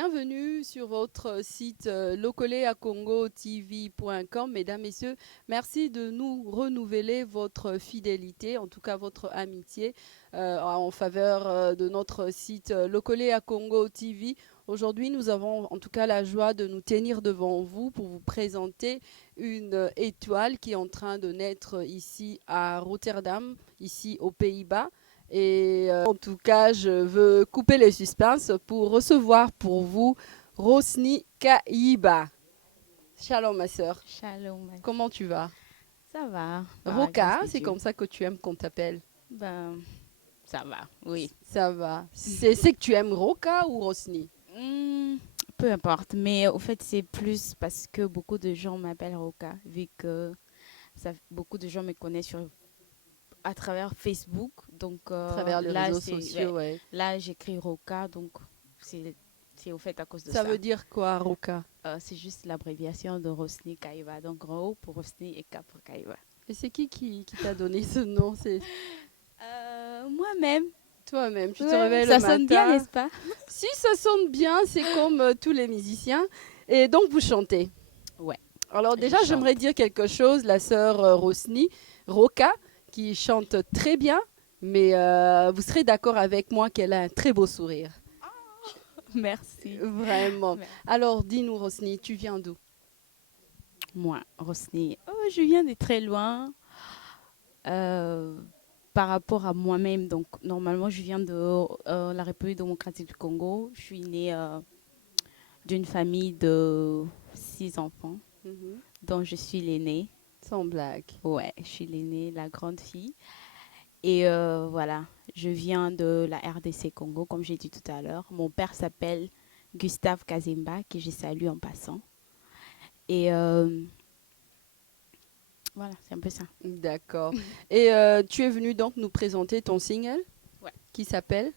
Bienvenue sur votre site locoleacongotv.com. Mesdames, Messieurs, merci de nous renouveler votre fidélité, en tout cas votre amitié en faveur de notre site Locole à Congo TV. Aujourd'hui, nous avons en tout cas la joie de nous tenir devant vous pour vous présenter une étoile qui est en train de naître ici à Rotterdam, ici aux Pays-Bas. Et en tout cas, je veux couper les suspens pour recevoir pour vous Rosny Kayiba. Shalom ma sœur. Shalom. Comment tu vas? Ça va, par la grâce Roca, de c'est Dieu. comme ça que tu aimes qu'on t'appelle? Ben, ça va, oui. Ça va. C'est que tu aimes Roca ou Rosny? Hmm, peu importe, mais au fait, c'est plus parce que beaucoup de gens m'appellent Roca, vu que beaucoup de gens me connaissent à travers Facebook. Donc À travers les là, réseaux sociaux, ouais. là, j'écris Roca, donc c'est, c'est au fait à cause de Ça ça. veut dire quoi, Roca? C'est juste l'abréviation de Rosny Kaiva. Donc Ro pour Rosny et Ka pour Kaiva. Et c'est qui t'a donné ce nom? C'est Moi-même. toi-même. Tu te Ouais, réveilles le ça sonne bien, matin. n'est-ce pas? Si ça sonne bien, c'est comme tous les musiciens. Et donc, vous chantez. Ouais, Alors je déjà, chante. j'aimerais dire quelque chose. La sœur Rosny, Roca, qui chante très bien, mais vous serez d'accord avec moi qu'elle a un très beau sourire. Merci. Vraiment. Alors, dis-nous, Rosny, tu viens d'où? Moi, Rosny, je viens de très loin euh, par rapport à moi-même. Donc, normalement, je viens de la République démocratique du Congo. Je suis née d'une famille de 6 enfants, Mhm. dont je suis l'aînée. Sans blague. Ouais, je suis l'aînée, la grande fille. Et voilà, je viens de la RDC Congo, comme j'ai dit tout à l'heure. Mon père s'appelle Gustave Kazimba, que je salue en passant. Et voilà, c'est un peu ça. D'accord. Et tu es venu donc nous présenter ton single Ouais. qui s'appelle?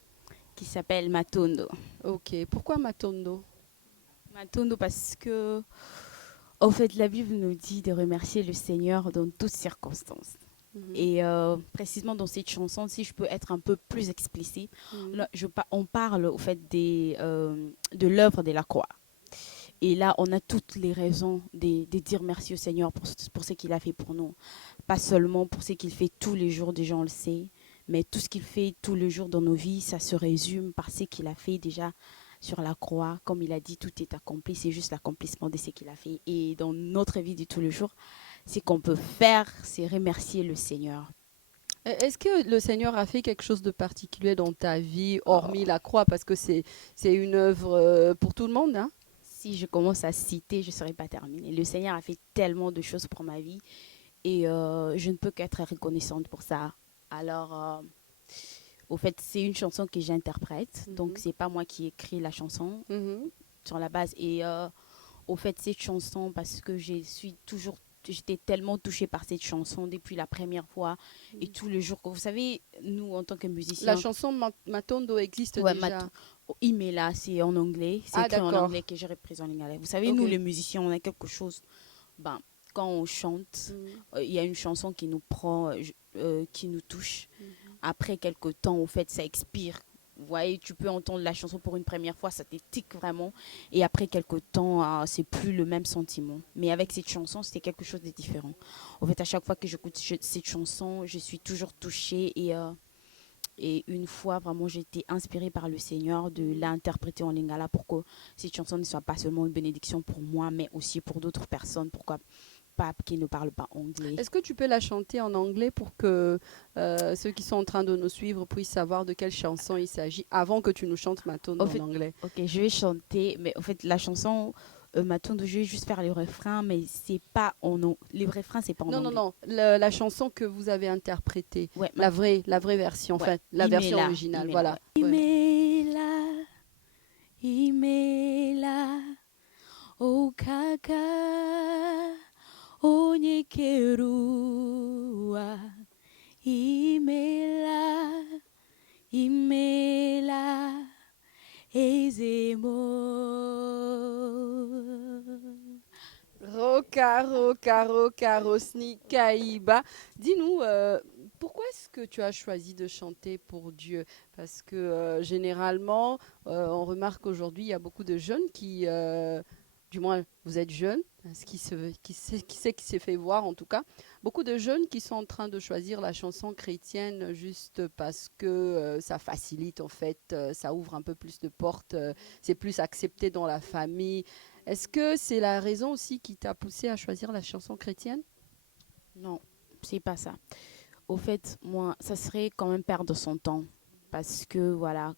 Qui s'appelle Matondo. Ok. Pourquoi Matondo? Matondo parce que, au fait, la Bible nous dit de remercier le Seigneur dans toutes circonstances. Mhm. Et précisément dans cette chanson, si je peux être un peu plus explicite, Mhm. là, on parle au fait de l'œuvre de la croix. Et là, on a toutes les raisons de dire merci au Seigneur pour ce qu'il a fait pour nous. Pas seulement pour ce qu'il fait tous les jours, déjà on le sait, mais tout ce qu'il fait tous les jours dans nos vies, ça se résume par ce qu'il a fait déjà sur la croix. Comme il a dit, tout est accompli, c'est juste l'accomplissement de ce qu'il a fait. Et dans notre vie de tous les jours, ce qu'on peut faire, c'est remercier le Seigneur. Est-ce que le Seigneur a fait quelque chose de particulier dans ta vie, hormis Oh, la croix, parce que c'est une œuvre pour tout le monde, hein? si je commence à citer, je ne serai pas terminée. Le Seigneur a fait tellement de choses pour ma vie et je ne peux qu'être reconnaissante pour ça. Alors, au fait, c'est une chanson que j'interprète, donc Mhm. c'est pas moi qui écris la chanson Mhm. sur la base. Et au fait, cette chanson, parce que j'étais tellement touchée par cette chanson depuis la première fois et tous les jours que vous savez, nous en tant que La musiciens, chanson Matondo existe ouais, déjà. Imela, c'est en anglais, c'est Ah, écrit en d'accord. anglais que je reprise en anglais. Vous savez, Ok. nous les musiciens, on a quelque chose, ben, quand on chante, Mhm. il y a une chanson qui nous prend, qui nous touche. Mhm. Après quelques temps, au fait, ça expire. Vous voyez, tu peux entendre la chanson pour une première fois, ça t'étique vraiment. Et après quelques temps, c'est plus le même sentiment. Mais avec cette chanson, c'était quelque chose de différent. En fait, à chaque fois que j'écoute cette chanson, je suis toujours touchée. Et une fois, vraiment, j'ai été inspirée par le Seigneur de Mhm. l'interpréter en lingala pour que cette chanson ne soit pas seulement une bénédiction pour moi, mais aussi pour d'autres personnes. Pourquoi pas qui ne parlent pas anglais. Est-ce que tu peux la chanter en anglais pour que ceux qui sont en train de nous suivre puissent savoir de quelle chanson il s'agit avant que tu nous chantes En Matondo en fait, anglais? ok, je vais chanter, mais en fait, la chanson, ma tante, je vais juste faire le refrain, mais c'est pas en anglais. Le refrain, c'est pas en Non, non, anglais. non. La chanson que vous avez interprétée, Ouais, la vraie version, ouais, enfin, la version Imela, originale, Imela, voilà. ouais. Ouais. Imela, Imela, oh kaka, onyekerua, Imela, Imela, ezemo. Roka, Roka, Roka, Rosny, Kaïba. Dis-nous, Pourquoi est-ce que tu as choisi de chanter pour Dieu? Parce que généralement, on remarque qu'aujourd'hui, il y a beaucoup de jeunes du moins, vous êtes jeunes, qui s'est fait voir en tout cas, beaucoup de jeunes qui sont en train de choisir la chanson chrétienne juste parce que ça facilite en fait, ça ouvre un peu plus de portes, c'est plus accepté dans la famille. Est-ce que c'est la raison aussi qui t'a poussé à choisir la chanson chrétienne? Non, c'est pas ça. Au fait, moi, ça serait quand même perdre son temps. Parce que, voilà,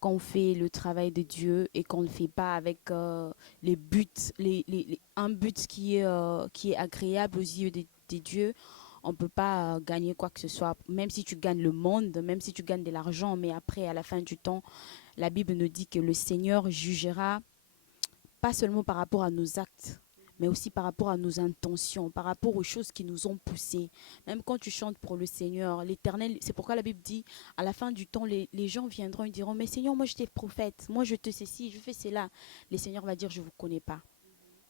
quand on fait le travail de Dieu et qu'on ne le fait pas avec les buts, un but qui est agréable aux yeux des dieux, on ne peut pas gagner quoi que ce soit. Même si tu gagnes le monde, même si tu gagnes de l'argent, mais après, à la fin du temps, la Bible nous dit que le Seigneur jugera pas seulement par rapport à nos actes, mais aussi par rapport à nos intentions, par rapport aux choses qui nous ont poussés. Même quand tu chantes pour le Seigneur, l'Éternel, c'est pourquoi la Bible dit, à la fin du temps, les gens viendront et diront, mais Seigneur, moi j'étais prophète, moi je te sais ci, je fais cela. Le Seigneur va dire, je ne vous connais pas.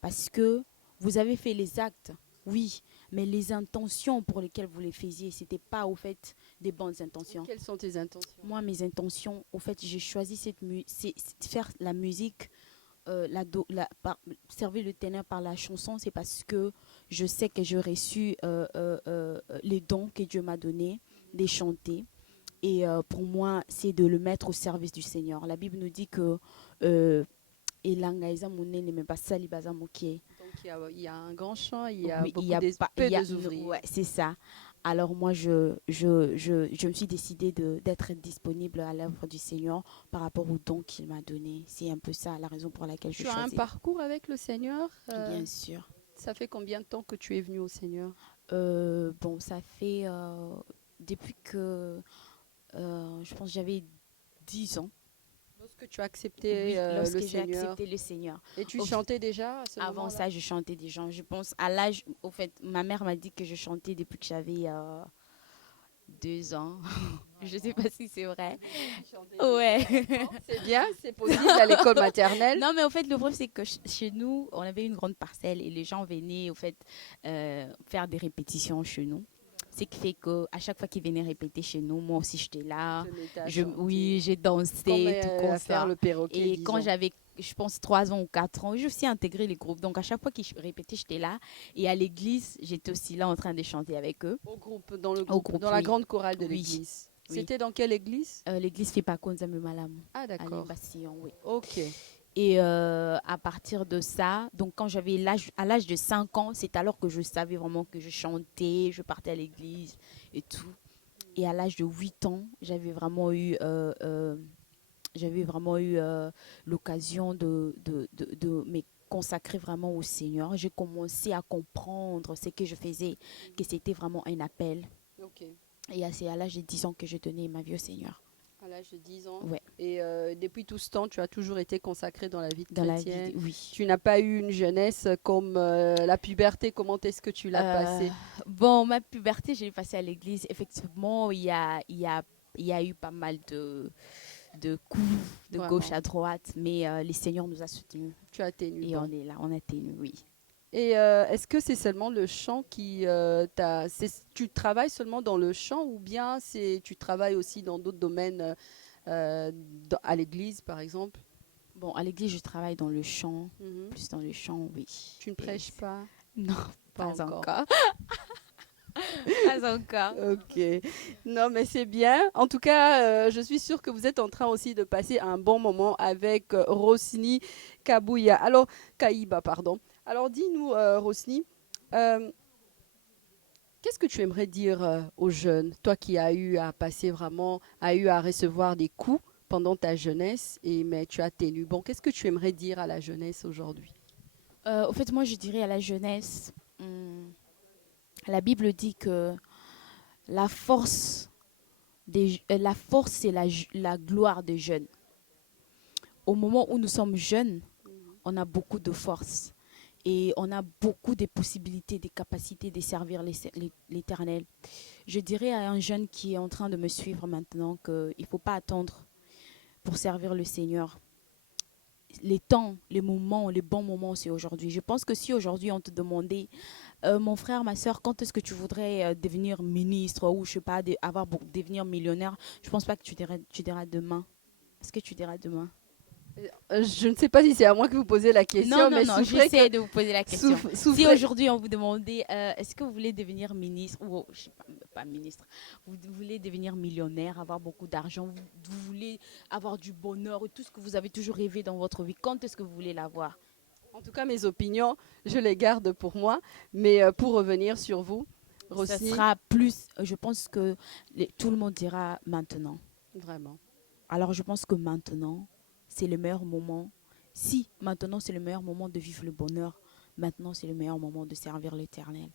Parce que vous avez fait les actes, oui, mais les intentions pour lesquelles vous les faisiez, ce n'était pas au fait des bonnes intentions. Quelles sont tes intentions? Moi, mes intentions, au fait, j'ai choisi c'est faire la musique servir le ténor par la chanson, c'est parce que je sais que j'ai reçu les dons que Dieu m'a donnés, de chanter. Et pour moi, c'est de le mettre au service du Seigneur. La Bible nous dit que Donc il y a un grand champ, il y a oui, beaucoup il peu y a, d'ouvriers. ouais, c'est ça. Alors moi, je me suis décidée d'être disponible à l'œuvre du Seigneur par rapport aux dons qu'il m'a donnés. C'est un peu ça la raison pour laquelle je Tu as un choisis. parcours avec le Seigneur? Bien sûr. Ça fait combien de temps que tu es venu au Seigneur? Bon, ça fait depuis que je pense que j'avais 10 ans. Lorsque tu as accepté Oui, le lorsque j'ai Seigneur. accepté le Seigneur. Et tu Au f- chantais déjà à ce Avant moment-là? ça, je chantais déjà. Je pense à l'âge, au fait, ma mère m'a dit que je chantais depuis que j'avais 2 ans. Je sais pas si c'est vrai. Tu chantais déjà. Ouais. C'est bien, c'est possible à l'école maternelle. Non, mais au fait, le problème, c'est que chez nous, on avait une grande parcelle et les gens venaient, au fait, faire des répétitions chez nous. Ce qui fait que à chaque fois qu'ils venaient répéter chez nous, moi aussi, j'étais là. Tu te mettais à chanter. Oui, j'ai Comme dansé, tout comme à faire ça. le perroquet, Et quand disons. j'avais, je pense, 3 ans ou 4 ans, j'ai aussi intégré les groupes. Donc, à chaque fois qu'ils répétaient, j'étais là. Et à l'église, j'étais aussi là en train de chanter avec eux. Dans le Au groupe, groupe, dans la oui. grande chorale de Oui, l'église. oui. C'était dans quelle église? L'église fait pas Konzambe Malamu. Ah, À d'accord. l'Imbassion, oui. Ok. Et à partir de ça, donc quand j'avais à l'âge de 5 ans, c'est alors que je savais vraiment que je chantais, je partais à l'église et tout. Et à l'âge de 8 ans, j'avais vraiment eu l'occasion de me consacrer vraiment au Seigneur. J'ai commencé à comprendre ce que je faisais, que c'était vraiment un appel. Ok. Et c'est à l'âge de 10 ans que je donnais ma vie au Seigneur. À l'âge de 10 ans. Ouais, Et depuis tout ce temps, tu as toujours été consacré dans la vie de dans la vie, chrétienne. oui. Tu n'as pas eu une jeunesse comme la puberté. Comment est-ce que tu l'as Euh, passée? bon, ma puberté, je l'ai passée à l'église. Effectivement, il y a eu pas mal de coups de gauche Vraiment. à droite, mais le Seigneur nous a soutenus Tu as tenu et on bon. est là, on a tenu, oui. Et est-ce que c'est seulement le chant qui tu travailles seulement dans le chant ou bien tu travailles aussi dans d'autres domaines à l'église par exemple? Bon, à l'église, je travaille dans le chant, Mhm. plus dans le chant, oui. Tu ne Et prêches pas? non, Pas pas encore. encore. Pas encore. Ok. Non, mais c'est bien. En tout cas, je suis sûre que vous êtes en train aussi de passer un bon moment avec Rosny Kabouya. Alors, Kaïba, pardon. Alors, dis-nous, Rosny, euh, qu'est-ce que tu aimerais dire aux jeunes, toi qui as eu à passer vraiment, as eu à recevoir des coups pendant ta jeunesse, mais tu as tenu bon. Qu'est-ce que tu aimerais dire à la jeunesse aujourd'hui? Au fait, moi, je dirais à la jeunesse, la Bible dit que la force, la force, c'est la gloire des jeunes. Au moment où nous sommes jeunes, on a beaucoup de force et on a beaucoup de possibilités, des capacités de servir l'Éternel. Je dirais à un jeune qui est en train de me suivre maintenant qu'il ne faut pas attendre pour servir le Seigneur. Les temps, les moments, les bons moments, c'est aujourd'hui. Je pense que si aujourd'hui on te demandait Mon frère, ma soeur, quand est-ce que tu voudrais devenir ministre ou je sais pas, devenir millionnaire? Je pense pas que tu diras demain. Est-ce que tu diras demain? Je ne sais pas si c'est à moi que vous posez la Non, question, non, mais non, souffrez que j'essaie de vous poser la question. Si souffrez. aujourd'hui on vous demandait, est-ce que vous voulez devenir ministre ou, je sais pas ministre, vous voulez devenir millionnaire, avoir beaucoup d'argent, vous voulez avoir du bonheur, tout ce que vous avez toujours rêvé dans votre vie, quand est-ce que vous voulez l'avoir? En tout cas, mes opinions, je les garde pour moi. Mais pour revenir sur vous, Ce Rosny, sera plus, je pense que tout le monde dira maintenant. vraiment. Alors je pense que maintenant, c'est le meilleur moment. Si maintenant c'est le meilleur moment de vivre le bonheur, maintenant c'est le meilleur moment de servir l'Éternel.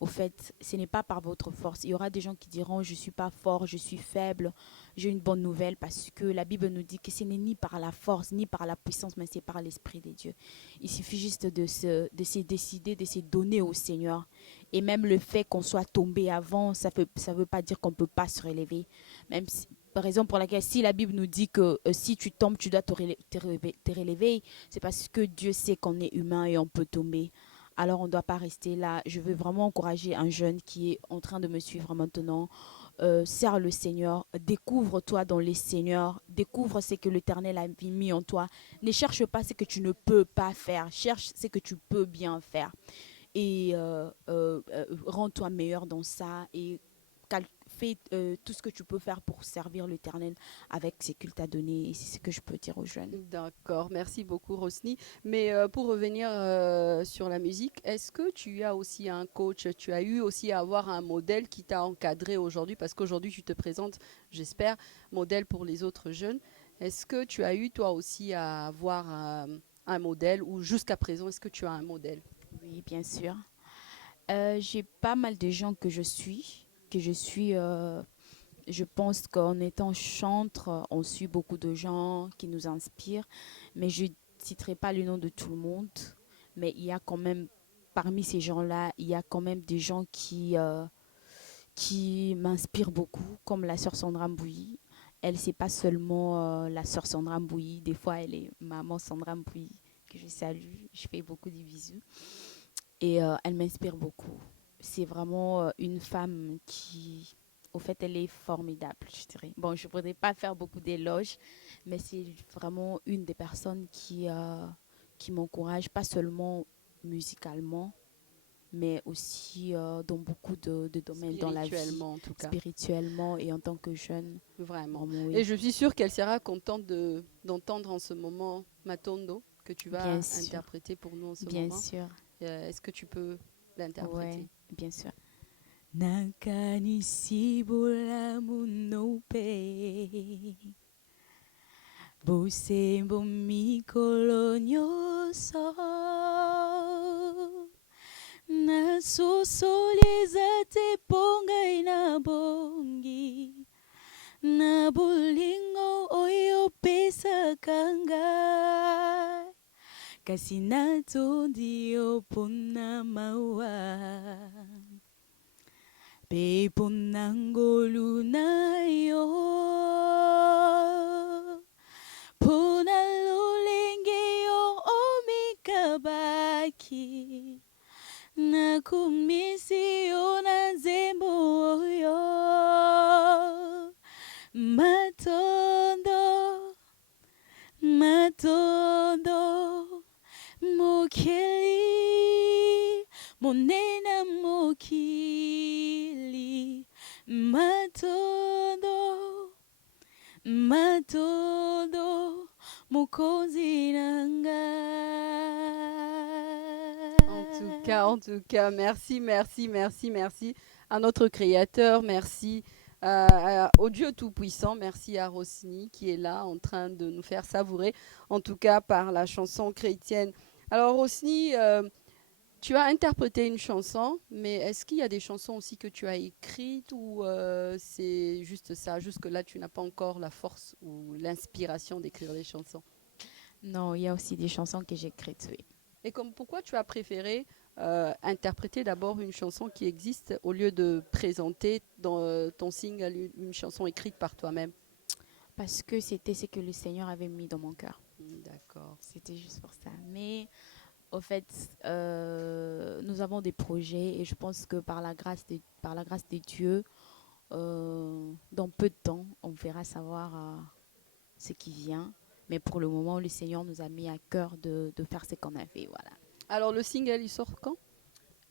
Au fait, ce n'est pas par votre force. Il y aura des gens qui diront, je ne suis pas fort, je suis faible. J'ai une bonne nouvelle parce que la Bible nous dit que ce n'est ni par la force, ni par la puissance, mais c'est par l'Esprit de Dieu. Il suffit juste de se décider, de se donner au Seigneur. Et même le fait qu'on soit tombé avant, ça veut pas dire qu'on ne peut pas se relever. Même si, par raison pour laquelle, si la Bible nous dit que si tu tombes, tu dois te relever, c'est parce que Dieu sait qu'on est humain et on peut tomber. Alors on ne doit pas rester là. Je veux vraiment encourager un jeune qui est en train de me suivre maintenant. Sers le Seigneur, découvre-toi dans les Seigneurs, découvre ce que l'Éternel a mis en toi. Ne cherche pas ce que tu ne peux pas faire, cherche ce que tu peux bien faire. Et rends-toi meilleur dans ça et fais tout ce que tu peux faire pour servir l'Éternel avec ce qu'il t'a donné. Et c'est ce que je peux dire aux jeunes. D'accord, merci beaucoup Rosny. Mais pour revenir sur la musique, est-ce que tu as aussi un coach, tu as eu aussi à avoir un modèle qui t'a encadré aujourd'hui, parce qu'aujourd'hui tu te présentes, j'espère, modèle pour les autres jeunes. Est-ce que tu as eu toi aussi à avoir un modèle, ou jusqu'à présent, est-ce que tu as un modèle? Oui, bien sûr. J'ai pas mal de gens que je suis. Je pense qu'en étant chantre, on suit beaucoup de gens qui nous inspirent, mais je ne citerai pas le nom de tout le monde. Mais il y a quand même, parmi ces gens-là, il y a quand même des gens qui m'inspirent beaucoup, comme la sœur Sandra Mbouyi. Elle, c'est pas seulement la sœur Sandra Mbouyi, des fois, elle est maman Sandra Mbouyi, que je salue. Je fais beaucoup de bisous. Et elle m'inspire beaucoup. C'est vraiment une femme qui, au fait, elle est formidable, je dirais. Bon, je ne voudrais pas faire beaucoup d'éloges, mais c'est vraiment une des personnes qui m'encourage, pas seulement musicalement, mais aussi dans beaucoup de domaines dans la vie, Spirituellement en tout cas, spirituellement et en tant que jeune. vraiment. Vraiment, Et oui. je suis sûre qu'elle sera contente d'entendre en ce moment Matondo, que tu vas Bien sûr, interpréter pour nous en ce bien moment. sûr. Est-ce que tu peux Ouais, l'interpréter? bien sûr. Nakanisibula munope Bosembo mikolo nyonso Nasosoleza te mpo ngai nabongi Na bolingo oyo opesaka ngai Kasi natondi yo mpona mawa Pepo na ngolu na yo Pona lolenge yo omikabaki Nakumisi yo na nzembo oyo Matondo, matondo Mokeli, monena mokili Matondo, matondo Mokonzi nanga En tout cas, merci, merci, merci, merci à notre Créateur, merci au Dieu Tout-Puissant, merci à Rosny qui est là en train de nous faire savourer, en tout cas par la chanson chrétienne. Alors Rosny, tu as interprété une chanson, mais est-ce qu'il y a des chansons aussi que tu as écrites, ou c'est juste ça, jusque-là tu n'as pas encore la force ou l'inspiration d'écrire des chansons? Non, il y a aussi des chansons que j'ai écrites, oui. Et comme pourquoi tu as préféré interpréter d'abord une chanson qui existe au lieu de présenter dans ton single une chanson écrite par toi-même? Parce que c'était ce que le Seigneur avait mis dans mon cœur. D'accord. C'était juste pour ça. Mais Au fait, nous avons des projets et je pense que par la grâce de Dieu, dans peu de temps, on verra savoir ce qui vient. Mais pour le moment, le Seigneur nous a mis à cœur de faire ce qu'on a fait. Voilà. Alors le single, il sort quand?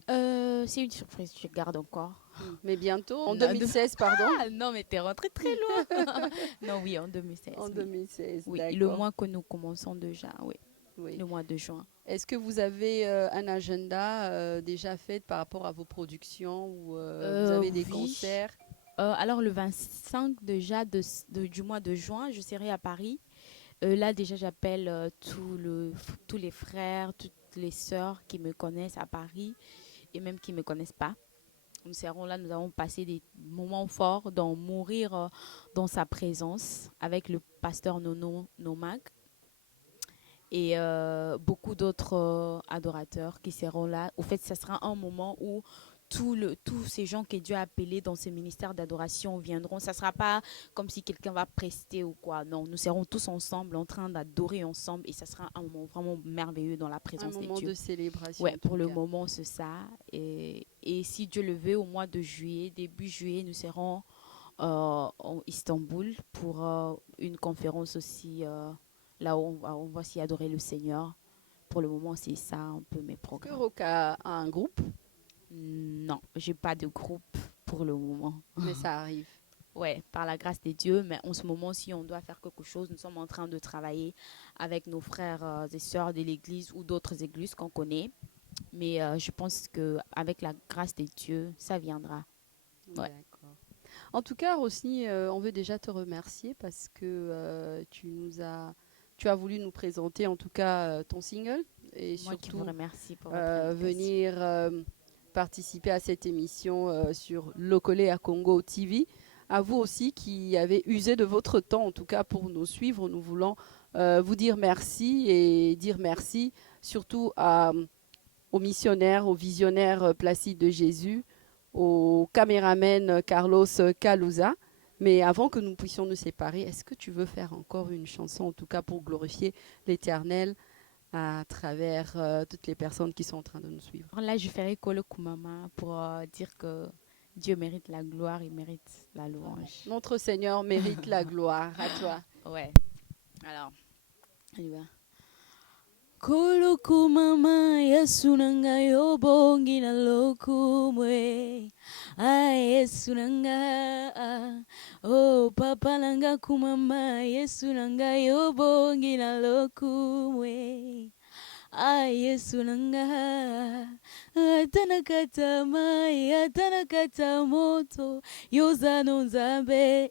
C'est une surprise, je garde encore. Mais bientôt, en Non, 2016, pardon. Ah, non, mais t'es rentré très loin. Non, oui, en 2016. En Oui. 2016, Oui, d'accord. le mois que nous commençons déjà, oui, Oui. le mois de juin. Est-ce que vous avez un agenda déjà fait par rapport à vos productions ou vous avez des Oui. concerts? Alors, le 25 déjà du mois de juin, je serai à Paris. Là, déjà, j'appelle tous les frères, toutes les sœurs qui me connaissent à Paris et même qui ne me connaissent pas. Nous serons là, nous allons passer des moments forts, dans mourir dans sa présence avec le pasteur Nono Nomag et beaucoup d'autres adorateurs qui seront là. Au fait, ce sera un moment où tous ces gens que Dieu a appelés dans ce ministère d'adoration viendront. Ça ne sera pas comme si quelqu'un va prester ou quoi. Non, nous serons tous ensemble en train d'adorer ensemble et ça sera un moment vraiment merveilleux dans la présence de Dieu. Un moment de célébration. Ouais, pour le moment, c'est ça. Et si Dieu le veut, au mois de juillet, début juillet, nous serons en Istanbul pour une conférence aussi, là où on va s'y adorer le Seigneur. Pour le moment, c'est ça un peu mes Est-ce que programmes. Roca a un groupe? Non, j'ai pas de groupe pour le moment. Mais ça arrive. Ouais, par la grâce de Dieu, mais en ce moment, si on doit faire quelque chose, nous sommes en train de travailler avec nos frères et sœurs de l'église ou d'autres églises qu'on connaît. Mais je pense qu'avec la grâce de Dieu, ça viendra. Ouais. D'accord. En tout cas, Rosny, on veut déjà te remercier parce que tu as voulu nous présenter en tout cas ton single et Moi qui vous surtout remercie pour votre invitation. venir participer à cette émission sur Lokole à Congo TV. À vous aussi qui avez usé de votre temps, en tout cas pour nous suivre. Nous voulons vous dire merci et dire merci surtout aux missionnaires, aux visionnaires Placide de Jésus, au caméraman Carlos Calusa. Mais avant que nous puissions nous séparer, est-ce que tu veux faire encore une chanson, en tout cas pour glorifier l'Éternel à travers toutes les personnes qui sont en train de nous suivre? Alors là, je ferai Kolo Kumama pour dire que Dieu mérite la gloire, il mérite la louange. Notre Seigneur mérite la gloire. À toi. Ouais. Alors, on y va. Kolo Kumama, Yesu nanga yobongi na lokumwe. Ah, Yesu nanga. Oh, Papa nanga kumama, Yesu nanga yobongi na lokumwe. Ah, Yesu nanga. Atana kata mai, atana kata moto, yoza no nzambe.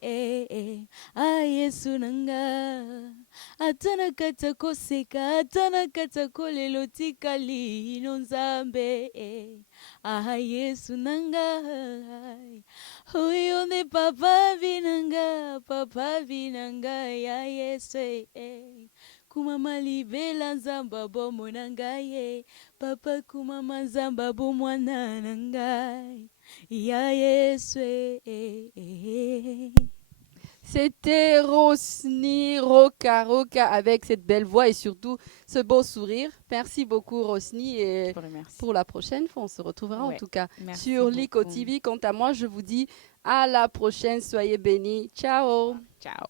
Ah, Yesu nanga. Atana kata koseka, atana kata kolelo tikali no nzambe. Ah, Yesu nanga. Uyo ne papa vinanga ya Yesu. Kumama libela nzamba bomo nangaye, papa kumama nzamba bomwana nangaye, ya Yesu. C'était Rosny Roca avec cette belle voix et surtout ce beau sourire. Merci beaucoup Rosny et pour la prochaine fois, on se retrouvera en tout cas sur Liko TV. Quant à moi, je vous dis à la prochaine, soyez bénis. Ciao. Ciao.